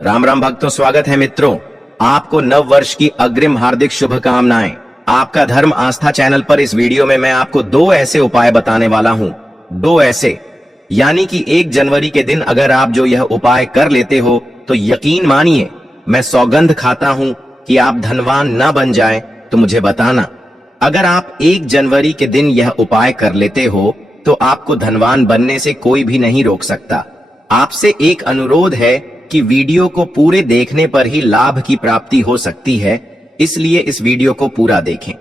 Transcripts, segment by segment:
राम राम भक्तों, स्वागत है मित्रों। आपको नव वर्ष की अग्रिम हार्दिक शुभकामनाएं। आपका धर्म आस्था चैनल पर इस वीडियो में मैं आपको दो ऐसे उपाय बताने वाला हूं। दो ऐसे यानी कि 1 जनवरी के दिन अगर आप जो यह उपाय कर लेते हो तो यकीन मानिए, मैं सौगंध खाता हूं कि आप धनवान न बन जाएं तो मुझे बताना। अगर आप 1 जनवरी के दिन यह उपाय कर लेते हो तो आपको धनवान बनने से कोई भी नहीं रोक सकता। आपसे एक अनुरोध है कि वीडियो को पूरे देखने पर ही लाभ की प्राप्ति हो सकती है, इसलिए इस वीडियो को पूरा देखें।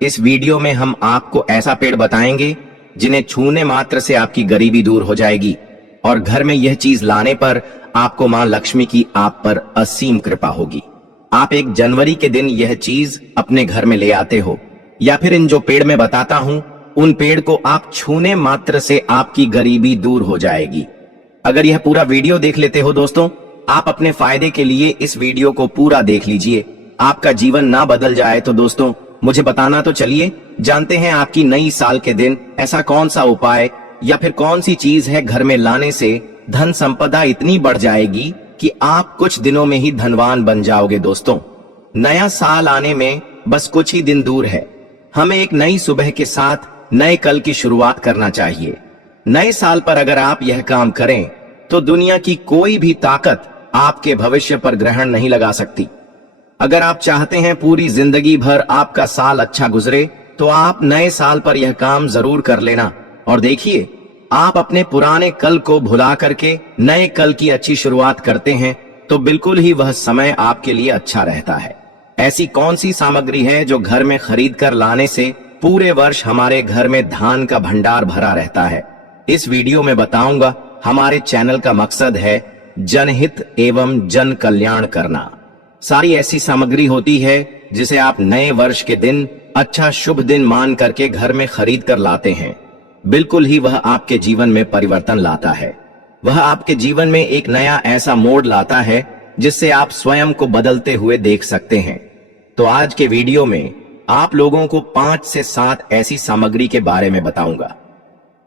इस वीडियो में हम आपको ऐसा पेड़ बताएंगे जिन्हें छूने मात्र से आपकी गरीबी दूर हो जाएगी और घर में यह चीज लाने पर आपको मां लक्ष्मी की आप पर असीम कृपा होगी। आप 1 जनवरी के दिन यह चीज अपने घर में ले आते हो या फिर इन जो पेड़ में बताता हूं उन पेड़ को आप छूने मात्र से आपकी गरीबी दूर हो जाएगी। अगर यह पूरा वीडियो देख लेते हो दोस्तों, आप अपने फायदे के लिए इस वीडियो को पूरा देख लीजिए। आपका जीवन ना बदल जाए तो दोस्तों मुझे बताना। तो चलिए जानते हैं आपकी नई साल के दिन ऐसा कौन सा उपाय या फिर कौन सी चीज है घर में लाने से धन संपदा इतनी बढ़ जाएगी कि आप कुछ दिनों में ही धनवान बन जाओगे। दोस्तों, नया साल आने में बस कुछ ही दिन दूर है। हमें एक नई सुबह के साथ नए कल की शुरुआत करना चाहिए। नए साल पर अगर आप यह काम करें तो दुनिया की कोई भी ताकत आपके भविष्य पर ग्रहण नहीं लगा सकती। अगर आप चाहते हैं पूरी जिंदगी भर आपका साल अच्छा गुजरे तो आप नए साल पर यह काम जरूर कर लेना और देखिए, आप अपने पुराने कल को भुला करके नए कल की अच्छी शुरुआत करते हैं तो बिल्कुल ही वह समय आपके लिए अच्छा रहता है। ऐसी कौन सी सामग्री है जो घर में खरीद कर लाने से पूरे वर्ष हमारे घर में धान का भंडार भरा रहता है? इस वीडियो में बताऊंगा। हमारे चैनल का मकसद है जनहित एवं जन कल्याण करना। सारी ऐसी सामग्री होती है जिसे आप नए वर्ष के दिन अच्छा शुभ दिन मान करके घर में खरीद कर लाते हैं। बिल्कुल ही वह आपके जीवन में परिवर्तन लाता है। वह आपके जीवन में एक नया ऐसा मोड़ लाता है जिससे आप स्वयं को बदलते हुए देख सकते हैं। तो आज के वीडियो में आप लोगों को 5 से 7 ऐसी सामग्री के बारे में बताऊंगा।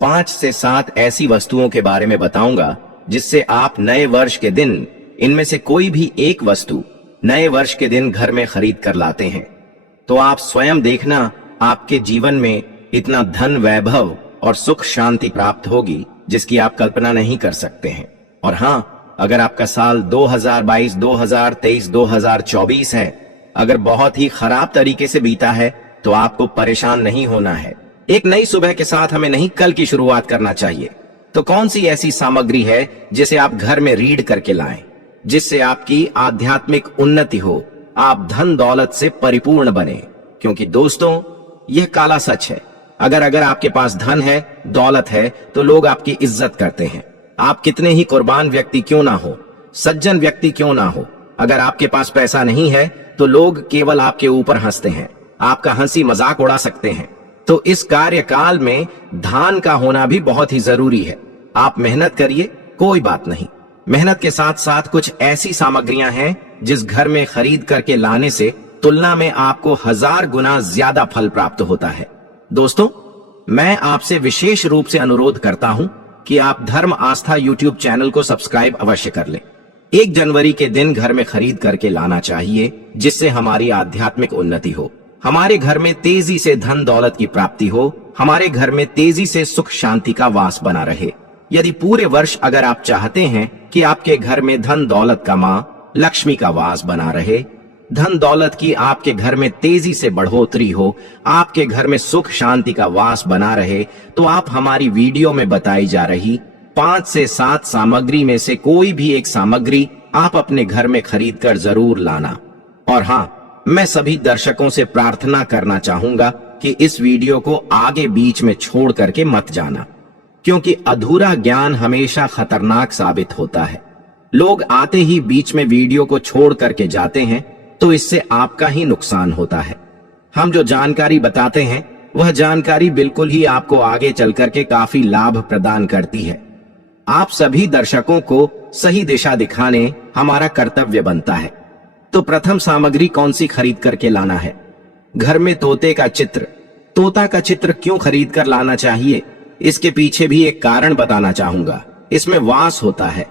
5 से 7 ऐसी वस्तुओं के बारे में बताऊंगा जिससे आप नए वर्ष के दिन इनमें से कोई भी एक वस्तु नए वर्ष के दिन घर में खरीद कर लाते हैं तो आप स्वयं देखना, आपके जीवन में इतना धन, वैभव और सुख शांति प्राप्त होगी जिसकी आप कल्पना नहीं कर सकते हैं। और हाँ, अगर आपका साल 2022, 2023, 2024 है, अगर बहुत ही खराब तरीके से बीता है तो आपको परेशान नहीं होना है। एक नई सुबह के साथ हमें नहीं कल की शुरुआत करना चाहिए। तो कौन सी ऐसी सामग्री है जिसे आप घर में रीड करके लाएं, जिससे आपकी आध्यात्मिक उन्नति हो, आप धन दौलत से परिपूर्ण बने? क्योंकि दोस्तों, यह काला सच है। अगर आपके पास धन है, दौलत है तो लोग आपकी इज्जत करते हैं। आप कितने ही कुर्बान व्यक्ति क्यों ना हो, सज्जन व्यक्ति क्यों ना हो, अगर आपके पास पैसा नहीं है तो लोग केवल आपके ऊपर हंसते हैं, आपका हंसी मजाक उड़ा सकते हैं। तो इस कार्यकाल में धान का होना भी बहुत ही जरूरी है। आप मेहनत करिए, कोई बात नहीं। मेहनत के साथ साथ कुछ ऐसी सामग्रियां हैं जिस घर में खरीद करके लाने से तुलना में आपको 1000 गुना ज्यादा फल प्राप्त होता है। दोस्तों, मैं आपसे विशेष रूप से अनुरोध करता हूं कि आप धर्म आस्था यूट्यूब चैनल को सब्सक्राइब अवश्य कर लें। 1 जनवरी के दिन घर में खरीद करके लाना चाहिए जिससे हमारी आध्यात्मिक उन्नति हो, हमारे घर में तेजी से धन दौलत की प्राप्ति हो, हमारे घर में तेजी से सुख शांति का वास बना रहे। यदि पूरे वर्ष अगर आप चाहते हैं कि आपके घर में धन दौलत का मां लक्ष्मी का वास बना रहे, धन दौलत की आपके घर में तेजी से बढ़ोतरी हो, आपके घर में सुख शांति का वास बना रहे, तो आप हमारी वीडियो में बताई जा रही 5 से 7 सामग्री में से कोई भी एक सामग्री आप अपने घर में खरीद कर जरूर लाना। और हाँ, मैं सभी दर्शकों से प्रार्थना करना चाहूंगा कि इस वीडियो को आगे बीच में छोड़ करके मत जाना, क्योंकि अधूरा ज्ञान हमेशा खतरनाक साबित होता है। लोग आते ही बीच में वीडियो को छोड़ करके जाते हैं तो इससे आपका ही नुकसान होता है। हम जो जानकारी बताते हैं वह जानकारी बिल्कुल ही आपको आगे चल करके काफी लाभ प्रदान करती है। आप सभी दर्शकों को सही दिशा दिखाने हमारा कर्तव्य बनता है। तो प्रथम सामग्री कौन सी खरीद करके लाना है? घर में तोते का चित्र। तोता का चित्र क्यों खरीद कर लाना चाहिए, इसके पीछे भी एक कारण बताना चाहूंगा। इसमें वास होता है।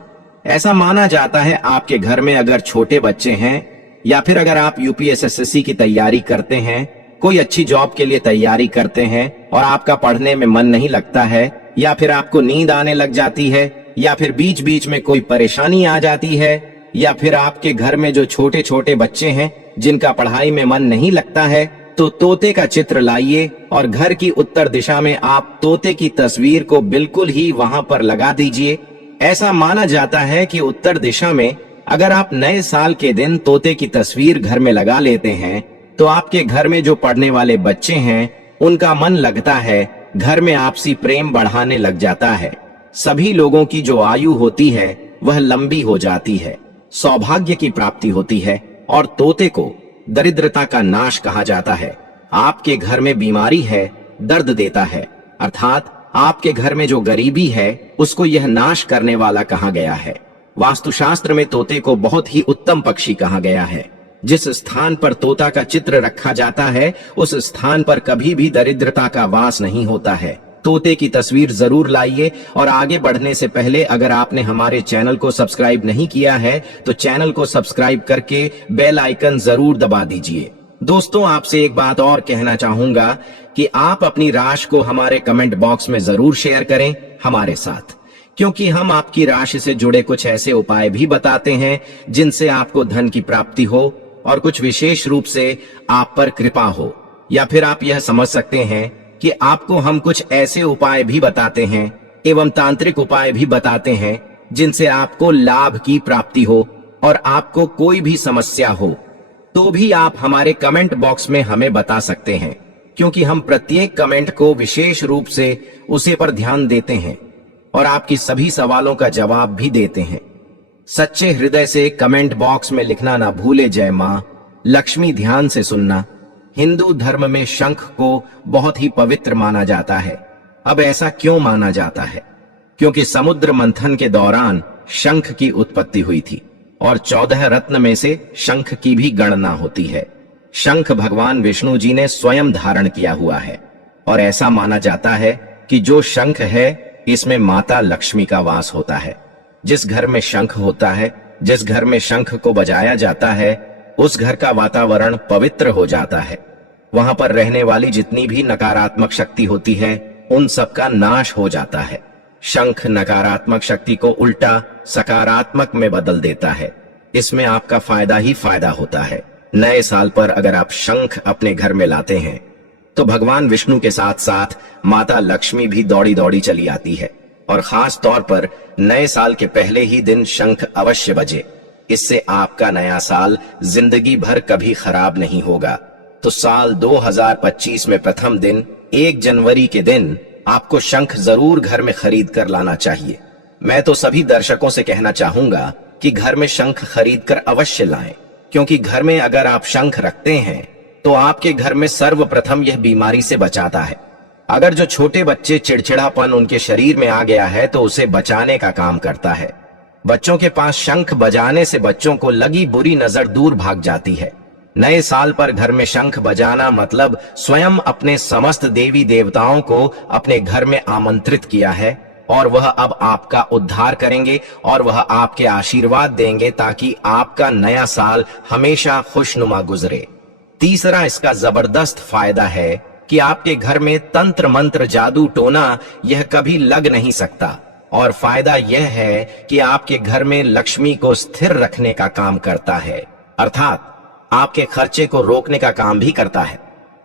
ऐसा माना जाता है आपके घर में अगर छोटे बच्चे हैं या फिर अगर आप यूपीएसएससी की तैयारी करते हैं, कोई अच्छी जॉब के लिए तैयारी करते हैं और आपका पढ़ने में मन नहीं लगता है, या फिर आपको नींद आने लग जाती है, या फिर बीच बीच में कोई परेशानी आ जाती है, या फिर आपके घर में जो छोटे छोटे बच्चे हैं जिनका पढ़ाई में मन नहीं लगता है, तो तोते का चित्र लाइए और घर की उत्तर दिशा में आप तोते की तस्वीर को बिल्कुल ही वहां पर लगा दीजिए। ऐसा माना जाता है कि उत्तर दिशा में अगर आप नए साल के दिन तोते की तस्वीर घर में लगा लेते हैं तो आपके घर में जो पढ़ने वाले बच्चे हैं उनका मन लगता है, घर में आपसी प्रेम बढ़ाने लग जाता है। सभी लोगों की जो आयु होती है वह लंबी हो जाती है, सौभाग्य की प्राप्ति होती है और तोते को दरिद्रता का नाश कहा जाता है। आपके घर में बीमारी है, दर्द देता है, अर्थात आपके घर में जो गरीबी है उसको यह नाश करने वाला कहा गया है। वास्तुशास्त्र में तोते को बहुत ही उत्तम पक्षी कहा गया है। जिस स्थान पर तोता का चित्र रखा जाता है उस स्थान पर कभी भी दरिद्रता का वास नहीं होता है। तोते की तस्वीर जरूर लाइए और आगे बढ़ने से पहले अगर आपने हमारे चैनल को सब्सक्राइब नहीं किया है तो चैनल को सब्सक्राइब करके बेल आइकन जरूर दबा दीजिए। दोस्तों, आपसे एक बात और कहना चाहूंगा कि आप अपनी राशि को हमारे कमेंट बॉक्स में जरूर शेयर करें हमारे साथ, क्योंकि हम आपकी राशि से जुड़े कुछ ऐसे उपाय भी बताते हैं जिनसे आपको धन की प्राप्ति हो और कुछ विशेष रूप से आप पर कृपा हो। या फिर आप यह समझ सकते हैं कि आपको हम कुछ ऐसे उपाय भी बताते हैं एवं तांत्रिक उपाय भी बताते हैं जिनसे आपको लाभ की प्राप्ति हो और आपको कोई भी समस्या हो तो भी आप हमारे कमेंट बॉक्स में हमें बता सकते हैं, क्योंकि हम प्रत्येक कमेंट को विशेष रूप से उसे पर ध्यान देते हैं और आपकी सभी सवालों का जवाब भी देते हैं। सच्चे हृदय से कमेंट बॉक्स में लिखना ना भूले जय मां लक्ष्मी ध्यान से सुनना। हिंदू धर्म में शंख को बहुत ही पवित्र माना जाता है। अब ऐसा क्यों माना जाता है? क्योंकि समुद्र मंथन के दौरान शंख की उत्पत्ति हुई थी और 14 रत्न में से शंख की भी गणना होती है। शंख भगवान विष्णु जी ने स्वयं धारण किया हुआ है और ऐसा माना जाता है कि जो शंख है इसमें माता लक्ष्मी का वास होता है। जिस घर में शंख होता है, जिस घर में शंख को बजाया जाता है, उस घर का वातावरण पवित्र हो जाता है। वहां पर रहने वाली जितनी भी नकारात्मक शक्ति होती है उन सब का नाश हो जाता है। शंख नकारात्मक शक्ति को उल्टा सकारात्मक में बदल देता है। इसमें आपका फायदा ही फायदा होता है। नए साल पर अगर आप शंख अपने घर में लाते हैं तो भगवान विष्णु के साथ साथ माता लक्ष्मी भी दौड़ी दौड़ी चली आती है और खास तौर पर नए साल के पहले ही दिन शंख अवश्य बजे। इससे आपका नया साल जिंदगी भर कभी खराब नहीं होगा। तो साल 2025 में प्रथम दिन 1 जनवरी के दिन आपको शंख जरूर घर में खरीद कर लाना चाहिए। मैं तो सभी दर्शकों से कहना चाहूंगा कि घर में शंख खरीद कर अवश्य लाएं, क्योंकि घर में अगर आप शंख रखते हैं तो आपके घर में सर्वप्रथम यह बीमारी से बचाता है। अगर जो छोटे बच्चे चिड़चिड़ापन उनके शरीर में आ गया है तो उसे बचाने का काम करता है। बच्चों के पास शंख बजाने से बच्चों को लगी बुरी नजर दूर भाग जाती है। नए साल पर घर में शंख बजाना मतलब स्वयं अपने समस्त देवी देवताओं को अपने घर में आमंत्रित किया है और वह अब आपका उद्धार करेंगे और वह आपके आशीर्वाद देंगे ताकि आपका नया साल हमेशा खुशनुमा गुजरे। तीसरा इसका जबरदस्त फायदा है कि आपके घर में तंत्र मंत्र जादू टोना यह कभी लग नहीं सकता। और फायदा यह है कि आपके घर में लक्ष्मी को स्थिर रखने का काम करता है, अर्थात आपके खर्चे को रोकने का काम भी करता है,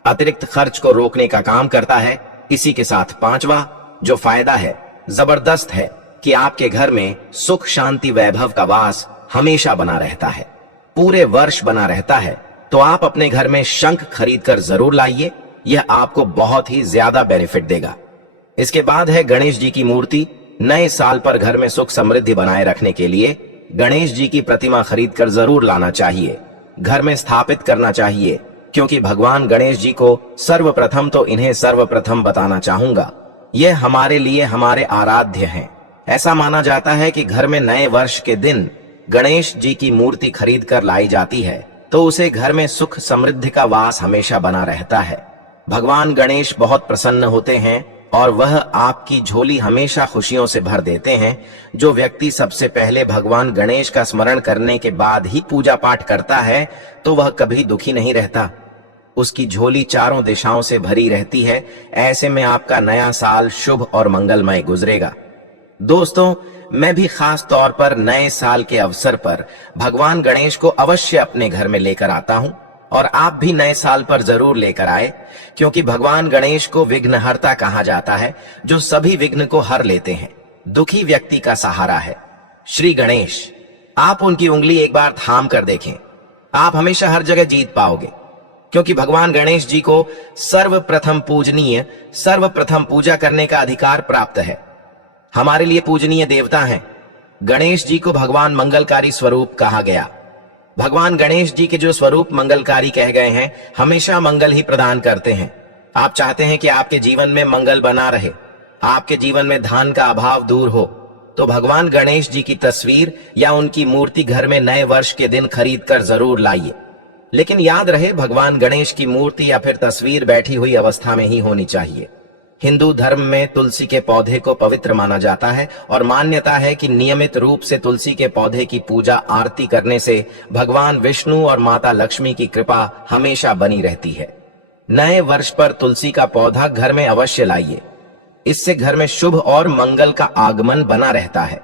अतिरिक्त खर्च को रोकने का काम करता है। इसी के साथ पांचवा जो फायदा है जबरदस्त है कि आपके घर में सुख शांति वैभव का वास हमेशा बना रहता है, पूरे वर्ष बना रहता है। तो आप अपने घर में शंख खरीद कर जरूर लाइए, यह आपको बहुत ही ज्यादा बेनिफिट देगा। इसके बाद है गणेश जी की मूर्ति। नए साल पर घर में सुख समृद्धि बनाए रखने के लिए गणेश जी की प्रतिमा खरीद कर जरूर लाना चाहिए, घर में स्थापित करना चाहिए, क्योंकि भगवान गणेश जी को सर्वप्रथम तो इन्हें सर्वप्रथम बताना चाहूंगा, यह हमारे लिए हमारे आराध्य हैं। ऐसा माना जाता है कि घर में नए वर्ष के दिन गणेश जी की मूर्ति खरीद कर लाई जाती है तो उसे घर में सुख समृद्धि का वास हमेशा बना रहता है। भगवान गणेश बहुत प्रसन्न होते हैं और वह आपकी झोली हमेशा खुशियों से भर देते हैं। जो व्यक्ति सबसे पहले भगवान गणेश का स्मरण करने के बाद ही पूजा पाठ करता है तो वह कभी दुखी नहीं रहता। उसकी झोली चारों दिशाओं से भरी रहती है। ऐसे में आपका नया साल शुभ और मंगलमय गुजरेगा। दोस्तों, मैं भी खास तौर पर नए साल के अवसर पर भगवान गणेश को अवश्य अपने घर में लेकर आता हूं और आप भी नए साल पर जरूर लेकर आए, क्योंकि भगवान गणेश को विघ्नहर्ता कहा जाता है, जो सभी विघ्न को हर लेते हैं, दुखी व्यक्ति का सहारा है। श्री गणेश, आप उनकी उंगली एक बार थाम कर देखें, आप हमेशा हर जगह जीत पाओगे, क्योंकि भगवान गणेश जी को सर्वप्रथम पूजनीय, सर्वप्रथम पूजा करने का अधिकार प्राप्त है। हमारे लिए पूजनीय देवता हैं। गणेश जी को भगवान मंगलकारी स्वरूप कहा गया। भगवान गणेश जी के जो स्वरूप मंगलकारी कह गए हैं, हमेशा मंगल ही प्रदान करते हैं। आप चाहते हैं कि आपके जीवन में मंगल बना रहे, आपके जीवन में धन का अभाव दूर हो, तो भगवान गणेश जी की तस्वीर या उनकी मूर्ति घर में नए वर्ष के दिन खरीद कर जरूर लाइए। लेकिन याद रहे, भगवान गणेश की मूर्ति या फिर तस्वीर बैठी हुई अवस्था में ही होनी चाहिए। हिंदू धर्म में तुलसी के पौधे को पवित्र माना जाता है और मान्यता है कि नियमित रूप से तुलसी के पौधे की पूजा आरती करने से भगवान विष्णु और माता लक्ष्मी की कृपा हमेशा बनी रहती है। नए वर्ष पर तुलसी का पौधा घर में अवश्य लाइए। इससे घर में शुभ और मंगल का आगमन बना रहता है।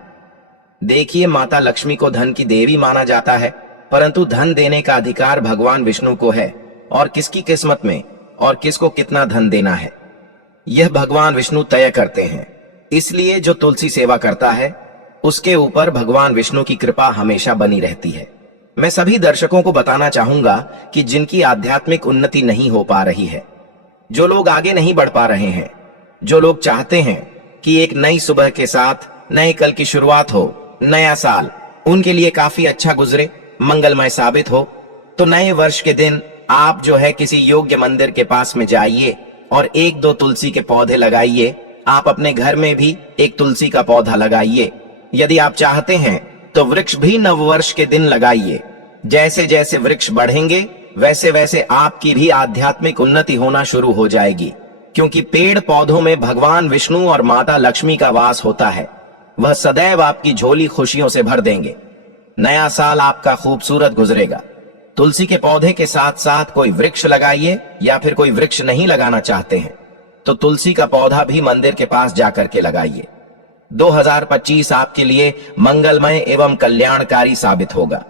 देखिए, माता लक्ष्मी को धन की देवी माना जाता है, परंतु धन देने का अधिकार भगवान विष्णु को है और किसकी किस्मत में और किसको कितना धन देना है, यह भगवान विष्णु तय करते हैं। इसलिए जो तुलसी सेवा करता है, उसके ऊपर भगवान विष्णु की कृपा हमेशा बनी रहती है। मैं सभी दर्शकों को बताना चाहूंगा कि जिनकी आध्यात्मिक उन्नति नहीं हो पा रही है, जो लोग आगे नहीं बढ़ पा रहे हैं, जो लोग चाहते हैं कि एक नई सुबह के साथ नए कल की शुरुआत हो, नया साल उनके लिए काफी अच्छा गुजरे, मंगलमय साबित हो, तो नए वर्ष के दिन आप जो है किसी योग्य मंदिर के पास में जाइए और एक दो तुलसी के पौधे लगाइए। आप अपने घर में भी एक तुलसी का पौधा लगाइए। यदि आप चाहते हैं तो वृक्ष भी नववर्ष के दिन लगाइए। जैसे जैसे वृक्ष बढ़ेंगे वैसे वैसे आपकी भी आध्यात्मिक उन्नति होना शुरू हो जाएगी, क्योंकि पेड़ पौधों में भगवान विष्णु और माता लक्ष्मी का वास होता है। वह सदैव आपकी झोली खुशियों से भर देंगे। नया साल आपका खूबसूरत गुजरेगा। तुलसी के पौधे के साथ साथ कोई वृक्ष लगाइए, या फिर कोई वृक्ष नहीं लगाना चाहते हैं तो तुलसी का पौधा भी मंदिर के पास जाकर के लगाइए। 2025 आपके लिए मंगलमय एवं कल्याणकारी साबित होगा।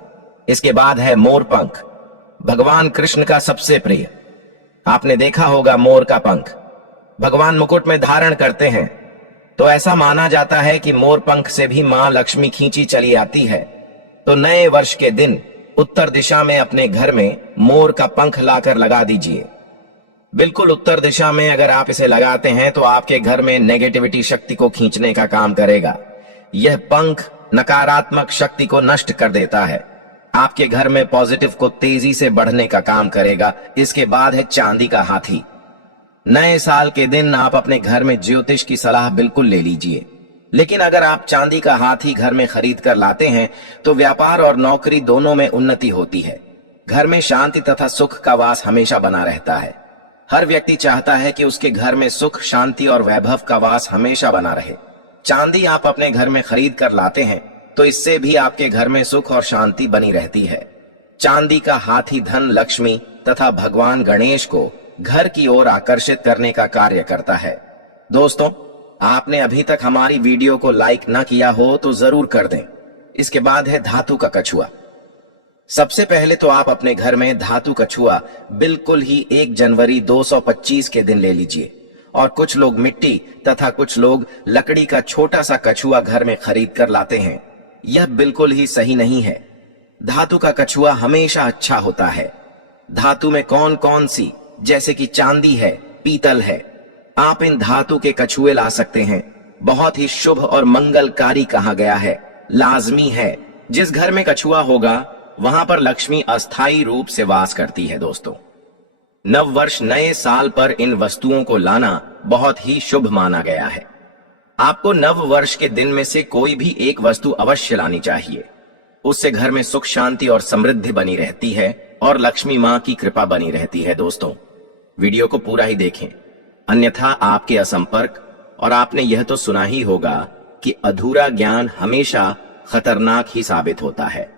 इसके बाद है मोर पंख, भगवान कृष्ण का सबसे प्रिय। आपने देखा होगा मोर का पंख भगवान मुकुट में धारण करते हैं, तो ऐसा माना जाता है कि मोर पंख से भी मां लक्ष्मी खींची चली आती है। तो नए वर्ष के दिन उत्तर दिशा में अपने घर में मोर का पंख लाकर लगा दीजिए। बिल्कुल उत्तर दिशा में अगर आप इसे लगाते हैं तो आपके घर में नेगेटिविटी शक्ति को खींचने का काम करेगा। यह पंख नकारात्मक शक्ति को नष्ट कर देता है। आपके घर में पॉजिटिव को तेजी से बढ़ने का काम करेगा। इसके बाद है चांदी का हाथी। नए साल के दिन आप अपने घर में ज्योतिष की सलाह बिल्कुल ले लीजिए, लेकिन अगर आप चांदी का हाथी घर में खरीद कर लाते हैं तो व्यापार और नौकरी दोनों में उन्नति होती है। घर में शांति तथा सुख का वास हमेशा बना रहता है। हर व्यक्ति चाहता है कि उसके घर में सुख, शांति और वैभव का वास हमेशा बना रहे। चांदी आप अपने घर में खरीद कर लाते हैं तो इससे भी आपके घर में सुख और शांति बनी रहती है। चांदी का हाथी धन, लक्ष्मी तथा भगवान गणेश को घर की ओर आकर्षित करने का कार्य करता है। दोस्तों, आपने अभी तक हमारी वीडियो को लाइक ना किया हो तो जरूर कर दें। इसके बाद है धातु का कछुआ। सबसे पहले तो आप अपने घर में धातु कछुआ बिल्कुल ही 1 जनवरी 225 के दिन ले लीजिए, और कुछ लोग मिट्टी तथा कुछ लोग लकड़ी का छोटा सा कछुआ घर में खरीद कर लाते हैं। यह बिल्कुल ही सही नहीं है। धातु का कछुआ हमेशा अच्छा होता है। धातु में कौन कौन सी, जैसे कि चांदी है, पीतल है, आप इन धातु के कछुए ला सकते हैं। बहुत ही शुभ और मंगलकारी कहा गया है, लाजमी है। जिस घर में कछुआ होगा वहां पर लक्ष्मी अस्थायी रूप से वास करती है। दोस्तों, नव वर्ष नए साल पर इन वस्तुओं को लाना बहुत ही शुभ माना गया है। आपको नव वर्ष के दिन में से कोई भी एक वस्तु अवश्य लानी चाहिए। उससे घर में सुख, शांति और समृद्धि बनी रहती है और लक्ष्मी मां की कृपा बनी रहती है। दोस्तों, वीडियो को पूरा ही देखें, अन्यथा आपके असंपर्क और आपने यह तो सुना ही होगा कि अधूरा ज्ञान हमेशा खतरनाक ही साबित होता है।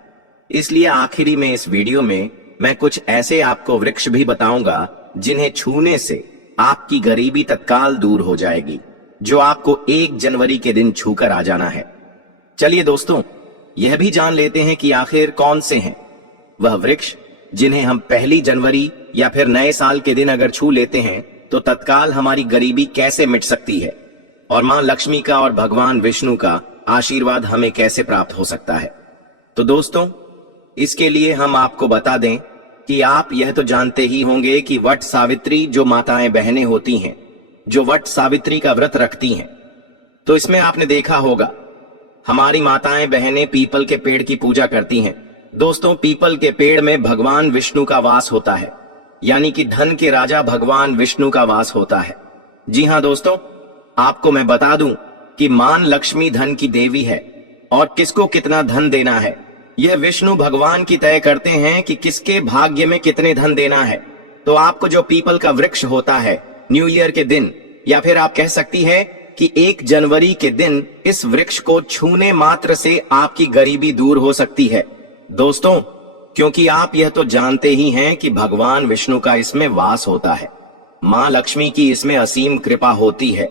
इसलिए आखिरी में इस वीडियो में मैं कुछ ऐसे आपको वृक्ष भी बताऊंगा जिन्हें छूने से आपकी गरीबी तत्काल दूर हो जाएगी, जो आपको 1 जनवरी के दिन छूकर आ जाना है। चलिए दोस्तों, यह भी जान लेते हैं कि आखिर कौन से हैं वह वृक्ष जिन्हें हम 1 जनवरी या फिर नए साल के दिन अगर छू लेते हैं तो तत्काल हमारी गरीबी कैसे मिट सकती है और मां लक्ष्मी का और भगवान विष्णु का आशीर्वाद हमें कैसे प्राप्त हो सकता है। तो दोस्तों, इसके लिए हम आपको बता दें कि आप यह तो जानते ही होंगे कि वट सावित्री जो माताएं बहनें होती हैं, जो वट सावित्री का व्रत रखती हैं, तो इसमें आपने देखा होगा हमारी माताएं बहनें पीपल के पेड़ की पूजा करती हैं। दोस्तों, पीपल के पेड़ में भगवान विष्णु का वास होता है, यानी कि धन के राजा भगवान विष्णु का वास होता है। जी हां दोस्तों, आपको मैं बता दूं कि मां लक्ष्मी धन की देवी है और किसको कितना धन देना है यह विष्णु भगवान की तय करते हैं कि किसके भाग्य में कितने धन देना है। तो आपको जो पीपल का वृक्ष होता है न्यू ईयर के दिन, या फिर आप कह सकती है कि 1 जनवरी के दिन इस वृक्ष को छूने मात्र से आपकी गरीबी दूर हो सकती है दोस्तों, क्योंकि आप यह तो जानते ही हैं कि भगवान विष्णु का इसमें वास होता है, मां लक्ष्मी की इसमें असीम कृपा होती है।